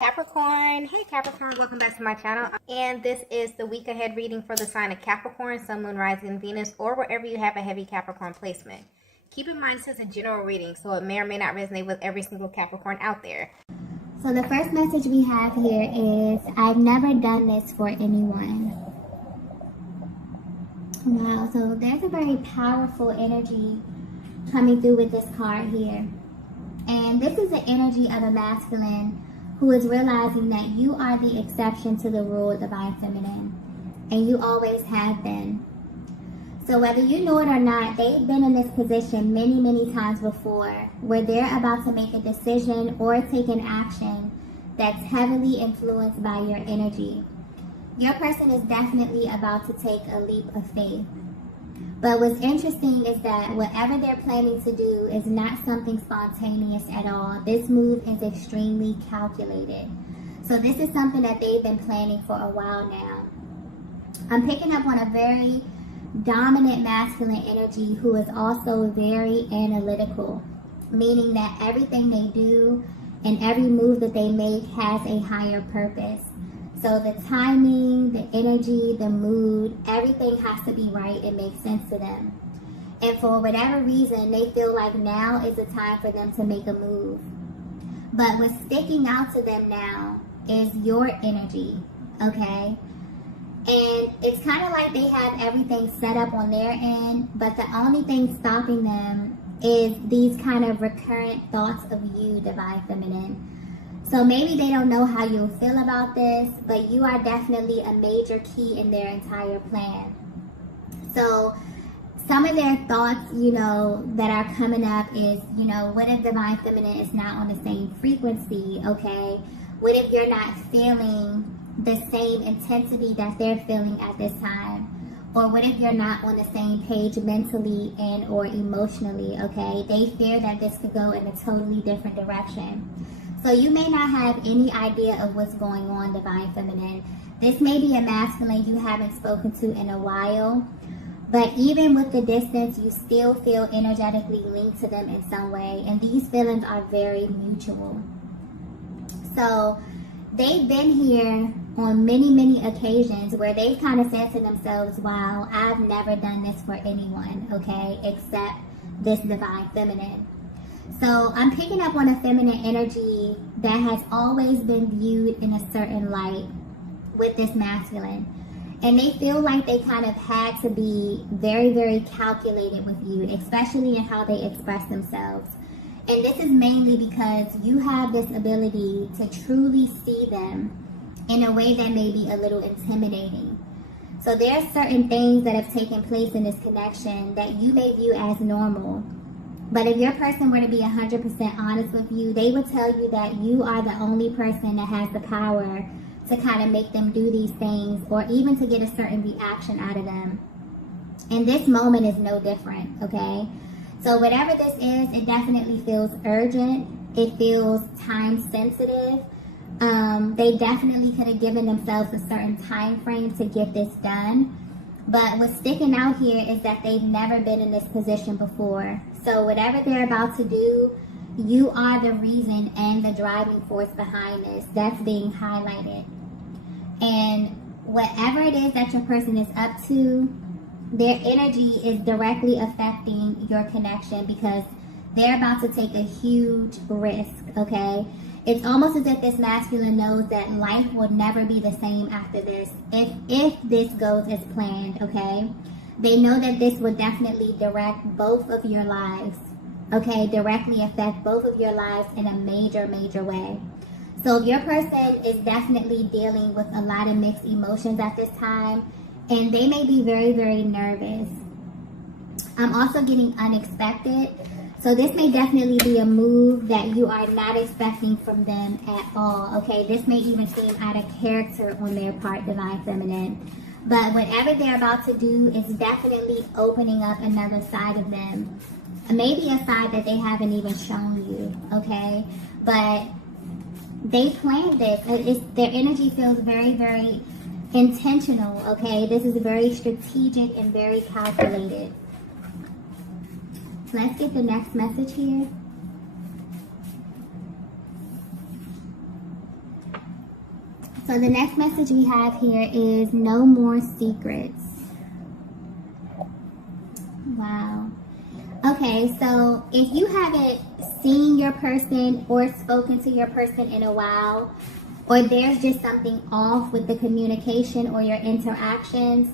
Capricorn. Hey Capricorn, welcome back to my channel. And this is the week ahead reading for the sign of Capricorn, Sun, Moon, Rising, Venus, or wherever you have a heavy Capricorn placement. Keep in mind this is a general reading, so it may or may not resonate with every single Capricorn out there. So the first message we have here is, I've never done this for anyone. Wow, so there's a very powerful energy coming through with this card here. And this is the energy of a masculine who is realizing that you are the exception to the rule, divine feminine, and you always have been. So whether you know it or not, they've been in this position many times before, where they're about to make a decision or take an action that's heavily influenced by your energy. Your person is definitely about to take a leap of faith. But what's interesting is that whatever they're planning to do is not something spontaneous at all. This move is extremely calculated. So this is something that they've been planning for a while now. I'm picking up on a very dominant masculine energy who is also very analytical, meaning that everything they do and every move that they make has a higher purpose. So the timing, the energy, the mood, everything has to be right and make sense to them. And for whatever reason, they feel like now is the time for them to make a move. But what's sticking out to them now is your energy, okay? And it's kind of like they have everything set up on their end, but the only thing stopping them is these kind of recurrent thoughts of you, divine feminine. So maybe they don't know how you'll feel about this, but you are definitely a major key in their entire plan. So some of their thoughts, that are coming up is, what if divine feminine is not on the same frequency, okay? What if you're not feeling the same intensity that they're feeling at this time? Or what if you're not on the same page mentally and or emotionally, okay? They fear that this could go in a totally different direction. So you may not have any idea of what's going on, divine feminine. This may be a masculine you haven't spoken to in a while, but even with the distance, you still feel energetically linked to them in some way, and these feelings are very mutual. So they've been here on many occasions where they've kind of said to themselves, wow, I've never done this for anyone, okay, except this divine feminine. So I'm picking up on a feminine energy that has always been viewed in a certain light with this masculine. And they feel like they kind of had to be very calculated with you, especially in how they express themselves. And this is mainly because you have this ability to truly see them in a way that may be a little intimidating. So there are certain things that have taken place in this connection that you may view as normal. But if your person were to be 100% honest with you, they would tell you that you are the only person that has the power to kind of make them do these things or even to get a certain reaction out of them. And this moment is no different, okay? So whatever this is, it definitely feels urgent. It feels time sensitive. They definitely could have given themselves a certain time frame to get this done. But what's sticking out here is that they've never been in this position before. So whatever they're about to do, you are the reason and the driving force behind this. That's being highlighted. And whatever it is that your person is up to, their energy is directly affecting your connection because they're about to take a huge risk, okay? It's almost as if this masculine knows that life will never be the same after this, if this goes as planned, okay? They know that this will definitely direct both of your lives, okay? Directly affect both of your lives in a major way. So your person is definitely dealing with a lot of mixed emotions at this time, and they may be very nervous. I'm also getting unexpected. So this may definitely be a move that you are not expecting from them at all, okay? This may even seem out of character on their part, divine feminine. But whatever they're about to do is definitely opening up another side of them. Maybe a side that they haven't even shown you, okay? But they planned this. Their energy feels very intentional, okay? This is very strategic and very calculated. Let's get the next message here. So the next message we have here is no more secrets. Wow. Okay, so if you haven't seen your person or spoken to your person in a while, or there's just something off with the communication or your interactions,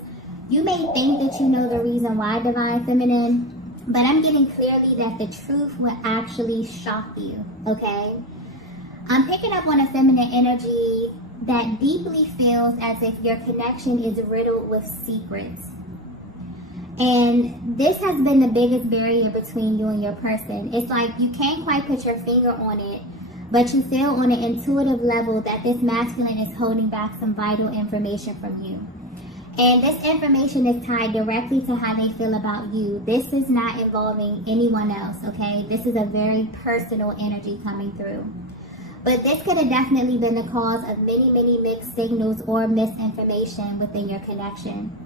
you may think that you know the reason why, Divine Feminine, but I'm getting clearly that the truth will actually shock you, okay? I'm picking up on a feminine energy that deeply feels as if your connection is riddled with secrets. And this has been the biggest barrier between you and your person. It's like you can't quite put your finger on it, but you feel on an intuitive level that this masculine is holding back some vital information from you. And this information is tied directly to how they feel about you. This is not involving anyone else, okay? This is a very personal energy coming through. But this could have definitely been the cause of many, many mixed signals or misinformation within your connection.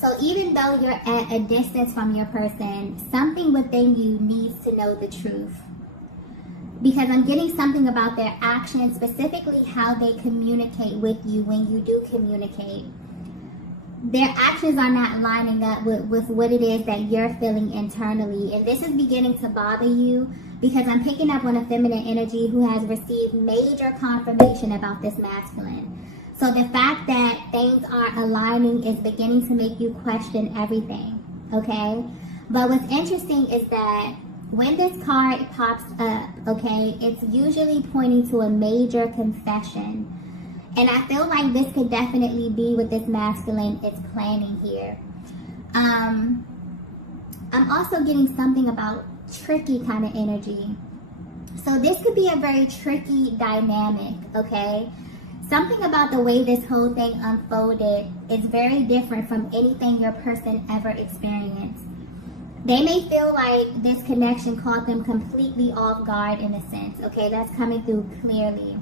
So even though you're at a distance from your person, something within you needs to know the truth. Because I'm getting something about their actions, specifically how they communicate with you when you do communicate. Their actions are not lining up with what it is that you're feeling internally. And this is beginning to bother you because I'm picking up on a feminine energy who has received major confirmation about this masculine. So the fact that things aren't aligning is beginning to make you question everything, okay? But what's interesting is that when this card pops up, okay, it's usually pointing to a major confession. And I feel like this could definitely be what this masculine is planning here. I'm also getting something about tricky kind of energy. So this could be a very tricky dynamic, okay? Something about the way this whole thing unfolded is very different from anything your person ever experienced. They may feel like this connection caught them completely off guard in a sense, okay? That's coming through clearly.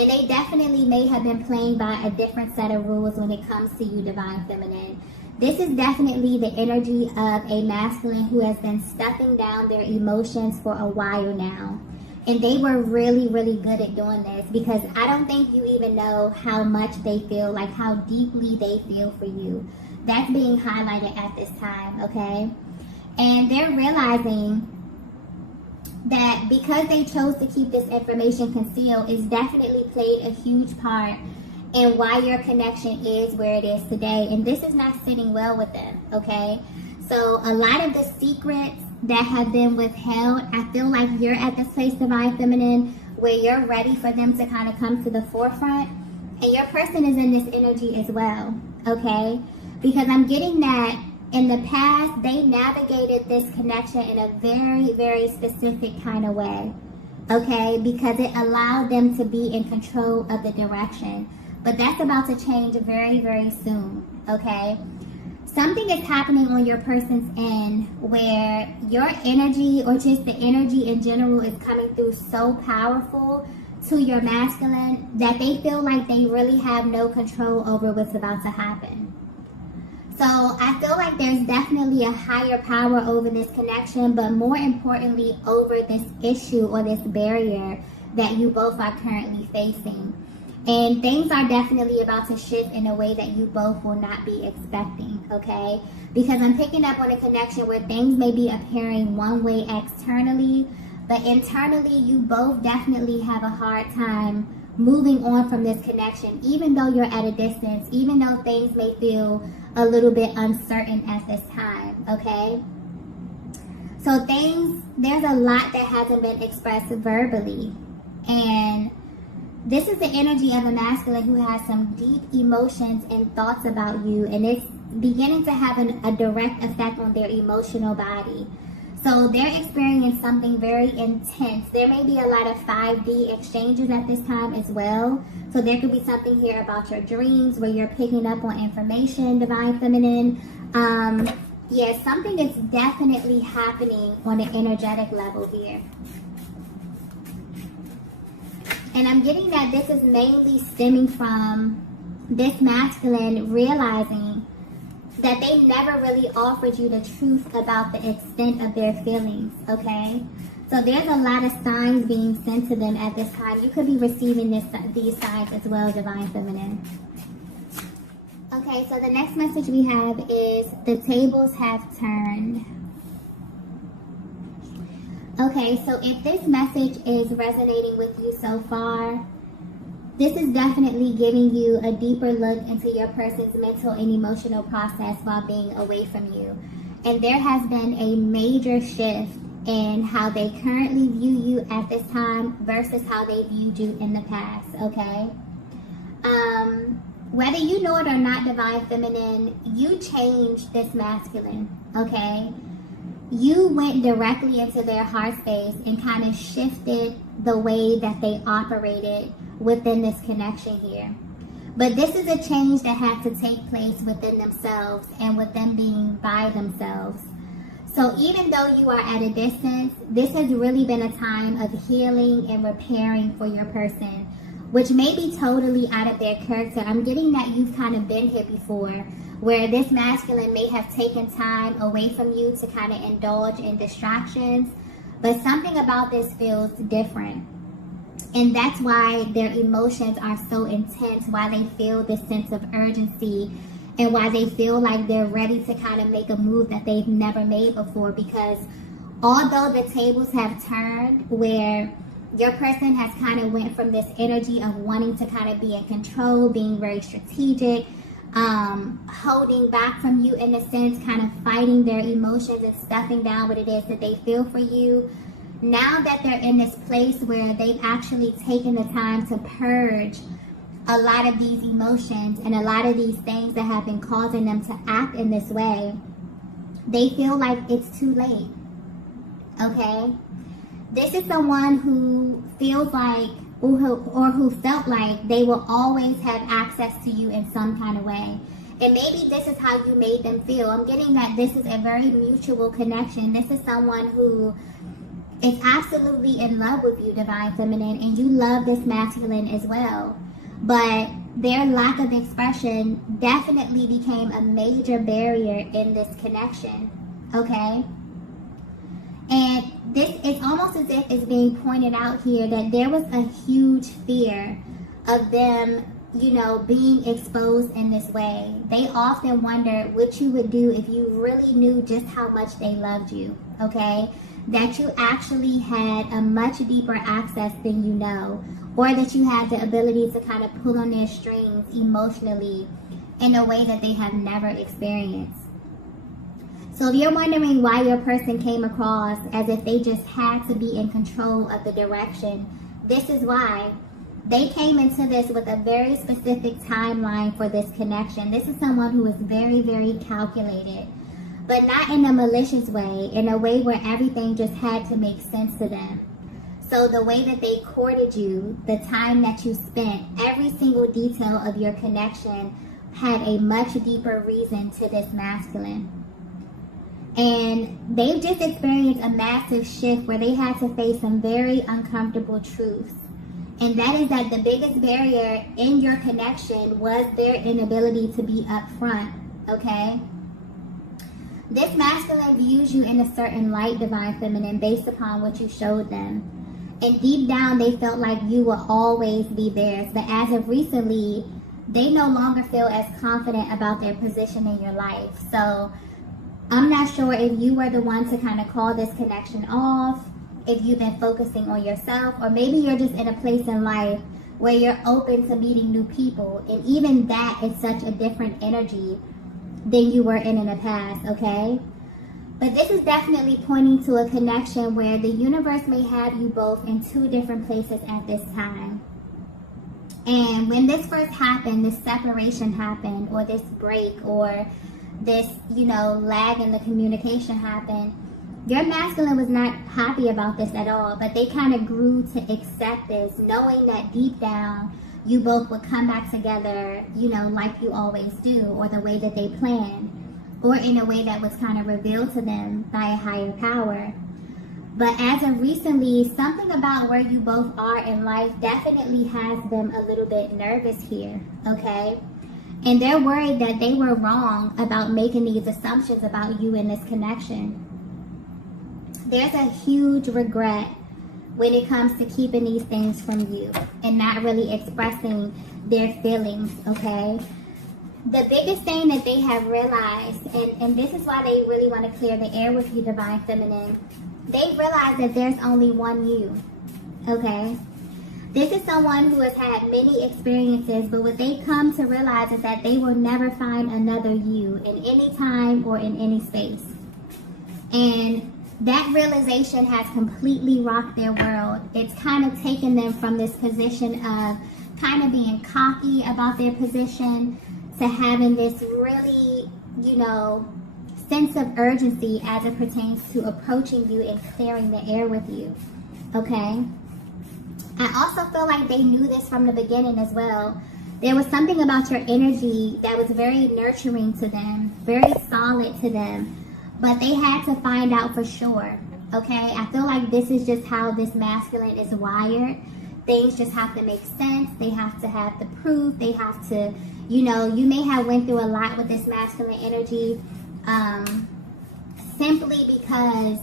And they definitely may have been playing by a different set of rules when it comes to you, Divine Feminine. This is definitely the energy of a masculine who has been stuffing down their emotions for a while now. And they were really, really good at doing this because I don't think you even know how much they feel, like how deeply they feel for you. That's being highlighted at this time, okay? And they're realizing that because they chose to keep this information concealed, it's definitely played a huge part in why your connection is where it is today. And this is not sitting well with them, okay? So a lot of the secrets that have been withheld, I feel like you're at this place, Divine Feminine, where you're ready for them to kind of come to the forefront. And your person is in this energy as well, okay? Because I'm getting that in the past, they navigated this connection in a very, very specific kind of way, okay? Because it allowed them to be in control of the direction. But that's about to change very, very soon, okay? Something is happening on your person's end where your energy or just the energy in general is coming through so powerful to your masculine that they feel like they really have no control over what's about to happen. So I feel like there's definitely a higher power over this connection, but more importantly over this issue or this barrier that you both are currently facing. And things are definitely about to shift in a way that you both will not be expecting, okay? Because I'm picking up on a connection where things may be appearing one way externally, but internally you both definitely have a hard time moving on from this connection, even though you're at a distance, even though things may feel a little bit uncertain at this time, okay? So there's a lot that hasn't been expressed verbally. And this is the energy of a masculine who has some deep emotions and thoughts about you, and it's beginning to have a direct effect on their emotional body. So they're experiencing something very intense. There may be a lot of 5D exchanges at this time as well. So there could be something here about your dreams where you're picking up on information, Divine Feminine. Yeah, something is definitely happening on an energetic level here. And I'm getting that this is mainly stemming from this masculine realizing that they never really offered you the truth about the extent of their feelings, okay? So there's a lot of signs being sent to them at this time. You could be receiving these signs as well, Divine Feminine. Okay, so the next message we have is the tables have turned. Okay, so if this message is resonating with you so far, this is definitely giving you a deeper look into your person's mental and emotional process while being away from you. And there has been a major shift in how they currently view you at this time versus how they viewed you in the past, okay? Whether you know it or not, Divine Feminine, you changed this masculine, okay? You went directly into their heart space and kind of shifted the way that they operated within this connection here. But this is a change that had to take place within themselves and with them being by themselves. So even though you are at a distance, this has really been a time of healing and repairing for your person, which may be totally out of their character. I'm getting that you've kind of been here before, where this masculine may have taken time away from you to kind of indulge in distractions, but something about this feels different. And that's why their emotions are so intense, why they feel this sense of urgency, and why they feel like they're ready to kind of make a move that they've never made before. Because although the tables have turned, where your person has kind of went from this energy of wanting to kind of be in control, being very strategic, holding back from you in a sense, kind of fighting their emotions and stuffing down what it is that they feel for you. Now that they're in this place where they've actually taken the time to purge a lot of these emotions and a lot of these things that have been causing them to act in this way, they feel like it's too late, okay? This is someone who feels like, or who felt like they will always have access to you in some kind of way. And maybe this is how you made them feel. I'm getting that this is a very mutual connection. This is someone who is absolutely in love with you, Divine Feminine, and you love this masculine as well. But their lack of expression definitely became a major barrier in this connection, okay? And this is almost as if it's being pointed out here that there was a huge fear of them, you know, being exposed in this way. They often wondered what you would do if you really knew just how much they loved you, okay? That you actually had a much deeper access than you know, or that you had the ability to kind of pull on their strings emotionally in a way that they have never experienced. So if you're wondering why your person came across as if they just had to be in control of the direction, this is why. They came into this with a very specific timeline for this connection. This is someone who is very, very calculated, but not in a malicious way, in a way where everything just had to make sense to them. So the way that they courted you, the time that you spent, every single detail of your connection had a much deeper reason to this masculine. And they've just experienced a massive shift where they had to face some very uncomfortable truths. And that is that the biggest barrier in your connection was their inability to be upfront, okay? This masculine views you in a certain light, Divine Feminine, based upon what you showed them. And deep down, they felt like you will always be theirs. But as of recently, they no longer feel as confident about their position in your life. So I'm not sure if you were the one to kind of call this connection off, if you've been focusing on yourself, or maybe you're just in a place in life where you're open to meeting new people. And even that is such a different energy than you were in the past, okay? But this is definitely pointing to a connection where the universe may have you both in two different places at this time. And when this first happened, this separation happened, or this break, or this, you know, lag in the communication happened, your masculine was not happy about this at all, but they kind of grew to accept this, knowing that deep down, you both would come back together, you know, like you always do, or the way that they planned, or in a way that was kind of revealed to them by a higher power. But as of recently, something about where you both are in life definitely has them a little bit nervous here, okay? And they're worried that they were wrong about making these assumptions about you in this connection. there's a huge regret when it comes to keeping these things from you and not really expressing their feelings, okay? The biggest thing that they have realized, and this is why they really want to clear the air with you, Divine Feminine, they realize that there's only one you, okay? This is someone who has had many experiences, but what they come to realize is that they will never find another you in any time or in any space. And that realization has completely rocked their world. It's kind of taken them from this position of kind of being cocky about their position to having this really, sense of urgency as it pertains to approaching you and clearing the air with you, okay? I also feel like they knew this from the beginning as well. There was something about your energy that was very nurturing to them, very solid to them, but they had to find out for sure, okay? I feel like this is just how this masculine is wired. Things just have to make sense. They have to have the proof. They have to, you may have went through a lot with this masculine energy simply because,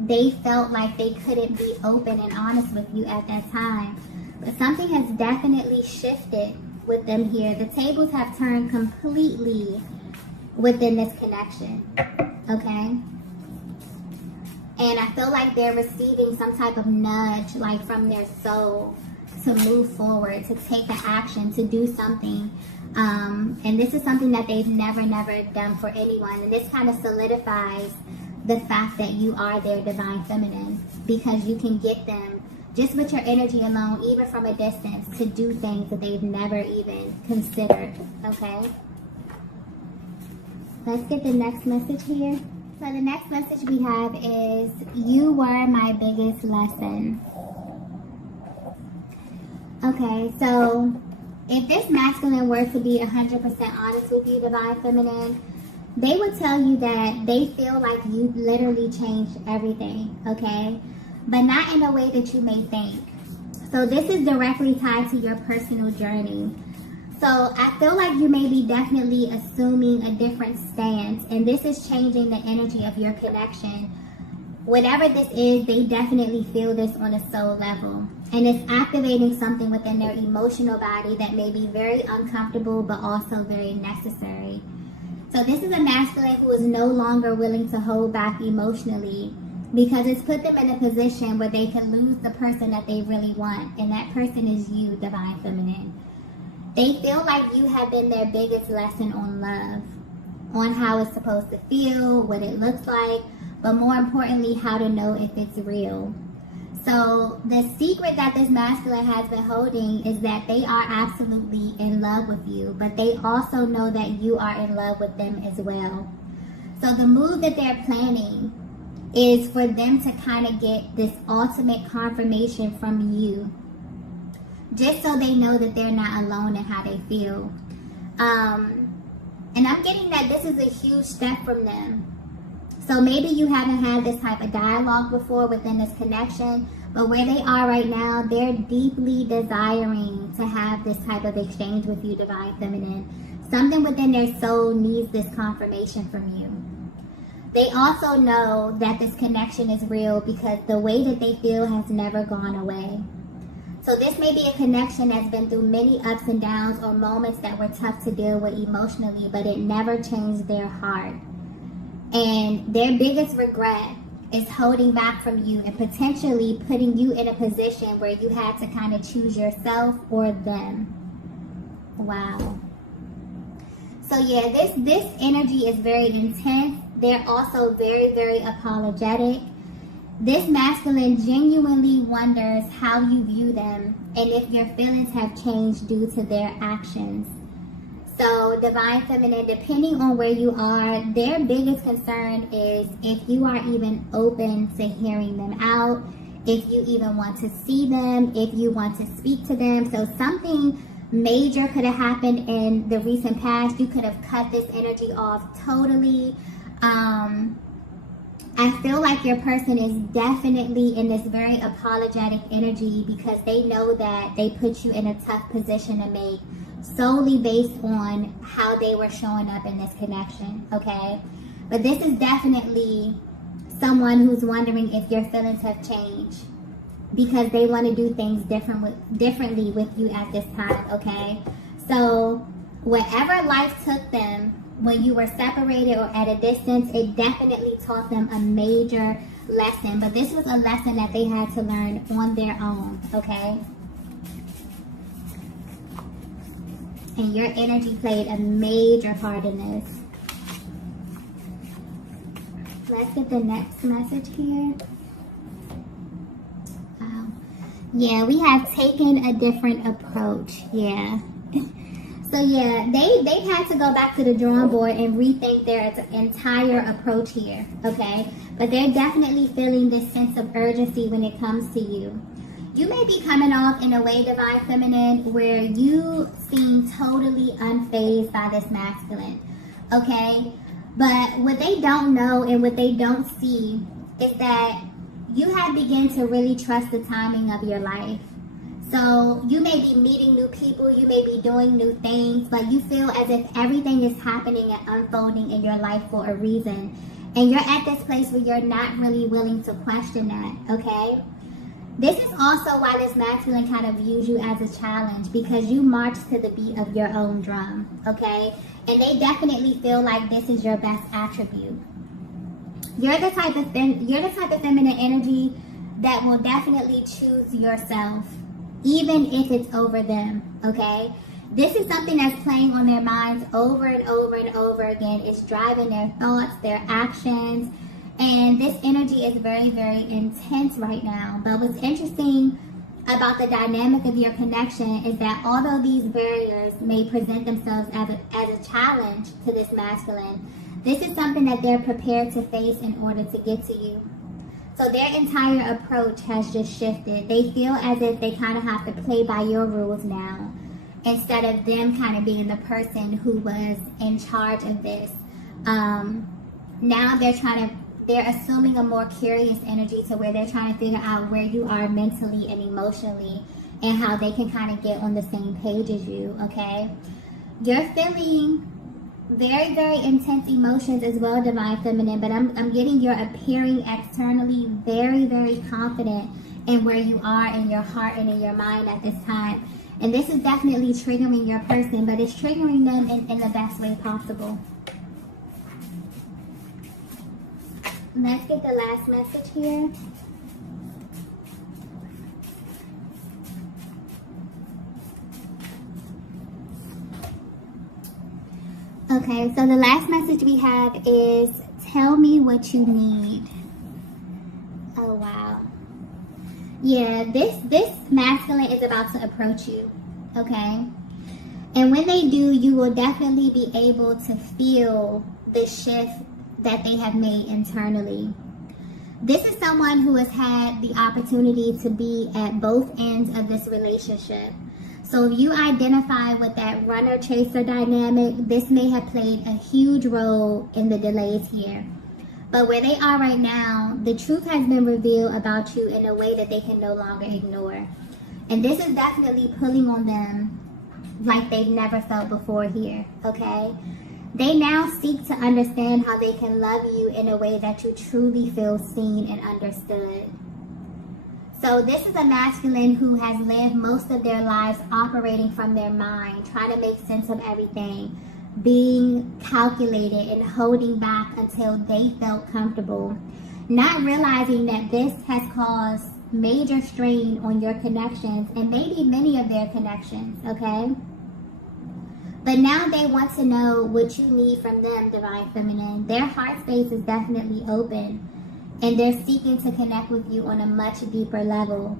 they felt like they couldn't be open and honest with you at that time. But something has definitely shifted with them here. The tables have turned completely within this connection, okay? And I feel like they're receiving some type of nudge, like from their soul, to move forward, to take the action, to do something. And this is something that they've never done for anyone. And this kind of solidifies the fact that you are their Divine Feminine, because you can get them, just with your energy alone, even from a distance, to do things that they've never even considered, okay? Let's get the next message here. So the next message we have is, you were my biggest lesson. Okay, so if this masculine were to be 100% honest with you, Divine Feminine, they would tell you that they feel like you literally changed everything, okay? But not in a way that you may think. So this is directly tied to your personal journey. So I feel like you may be definitely assuming a different stance, and this is changing the energy of your connection. Whatever this is, they definitely feel this on a soul level. And it's activating something within their emotional body that may be very uncomfortable, but also very necessary. So this is a masculine who is no longer willing to hold back emotionally, because it's put them in a position where they can lose the person that they really want. And that person is you, Divine Feminine. They feel like you have been their biggest lesson on love, on how it's supposed to feel, what it looks like, but more importantly, how to know if it's real. So the secret that this masculine has been holding is that they are absolutely in love with you, but they also know that you are in love with them as well. So the move that they're planning is for them to kind of get this ultimate confirmation from you, just so they know that they're not alone in how they feel. And I'm getting that this is a huge step from them. So maybe you haven't had this type of dialogue before within this connection, but where they are right now, they're deeply desiring to have this type of exchange with you, Divine Feminine. Something within their soul needs this confirmation from you. They also know that this connection is real because the way that they feel has never gone away. So this may be a connection that's been through many ups and downs, or moments that were tough to deal with emotionally, but it never changed their heart. And their biggest regret is holding back from you and potentially putting you in a position where you had to kind of choose yourself or them. Wow. So yeah, this energy is very intense. They're also very apologetic. This masculine genuinely wonders how you view them and if your feelings have changed due to their actions. So Divine Feminine, depending on where you are, their biggest concern is if you are even open to hearing them out, if you even want to see them, if you want to speak to them. So something major could have happened in the recent past. You could have cut this energy off totally. I feel like your person is definitely in this very apologetic energy because they know that they put you in a tough position to make solely based on how they were showing up in this connection, okay? But this is definitely someone who's wondering if your feelings have changed, because they want to do things differently with you at this time, okay? So wherever life took them when you were separated or at a distance, it definitely taught them a major lesson. But this was a lesson that they had to learn on their own, okay? And your energy played a major part in this. Let's get the next message here. Yeah, we have taken a different approach. Yeah. So yeah, they had to go back to the drawing board and rethink their entire approach here, okay? But they're definitely feeling this sense of urgency when it comes to you. You may be coming off in a way, Divine Feminine, where you seem totally unfazed by this masculine, okay? But what they don't know and what they don't see is that you have begun to really trust the timing of your life. So you may be meeting new people, you may be doing new things, but you feel as if everything is happening and unfolding in your life for a reason. And you're at this place where you're not really willing to question that, okay? This is also why this masculine kind of views you as a challenge, because you march to the beat of your own drum, okay? And they definitely feel like this is your best attribute. You're the type of feminine energy that will definitely choose yourself, even if it's over them, okay? This is something that's playing on their minds over and over and over again. It's driving their thoughts, their actions, and this energy is very, very intense right now. But what's interesting about the dynamic of your connection is that although these barriers may present themselves as a challenge to this masculine, this is something that they're prepared to face in order to get to you. So their entire approach has just shifted. They feel as if they kind of have to play by your rules now, instead of them kind of being the person who was in charge of this. Now they're assuming a more curious energy, to where they're trying to figure out where you are mentally and emotionally and how they can kind of get on the same page as you, okay? You're feeling very, very intense emotions as well, Divine Feminine, but I'm getting you're appearing externally very, very confident in where you are in your heart and in your mind at this time. And this is definitely triggering your person, but it's triggering them in the best way possible. Let's get the last message here. Okay, so the last message we have is, tell me what you need. Oh, wow. Yeah, this masculine is about to approach you, okay? And when they do, you will definitely be able to feel the shift that they have made internally. This is someone who has had the opportunity to be at both ends of this relationship. So if you identify with that runner-chaser dynamic, this may have played a huge role in the delays here. But where they are right now, the truth has been revealed about you in a way that they can no longer ignore. And this is definitely pulling on them like they've never felt before here, okay? They now seek to understand how they can love you in a way that you truly feel seen and understood. So this is a masculine who has lived most of their lives operating from their mind, trying to make sense of everything, being calculated and holding back until they felt comfortable, not realizing that this has caused major strain on your connections and maybe many of their connections, okay? But now they want to know what you need from them, Divine Feminine. Their heart space is definitely open, and they're seeking to connect with you on a much deeper level.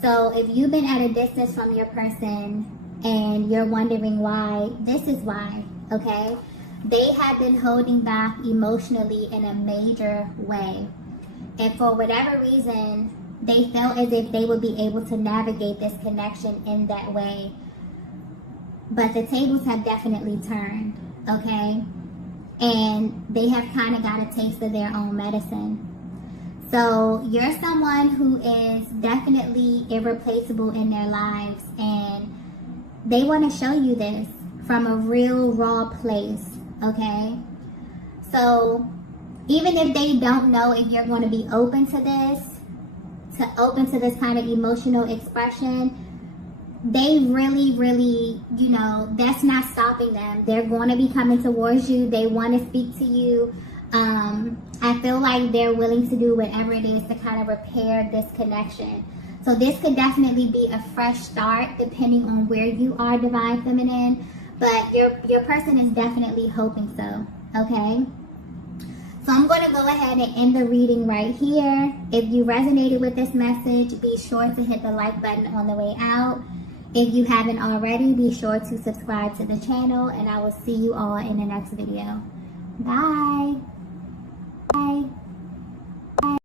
So if you've been at a distance from your person and you're wondering why, this is why, okay? They have been holding back emotionally in a major way. And for whatever reason, they felt as if they would be able to navigate this connection in that way. But the tables have definitely turned, okay? And they have kind of got a taste of their own medicine. So you're someone who is definitely irreplaceable in their lives, and they want to show you this from a real raw place, okay? So even if they don't know if you're going to be open to this kind of emotional expression, they really, you know, that's not stopping them. They're going to be coming towards you. They want to speak to you. I feel like they're willing to do whatever it is to kind of repair this connection. So this could definitely be a fresh start depending on where you are, Divine Feminine. But your person is definitely hoping so, okay? So I'm going to go ahead and end the reading right here. If you resonated with this message, be sure to hit the like button on the way out. If you haven't already, be sure to subscribe to the channel, and I will see you all in the next video. Bye.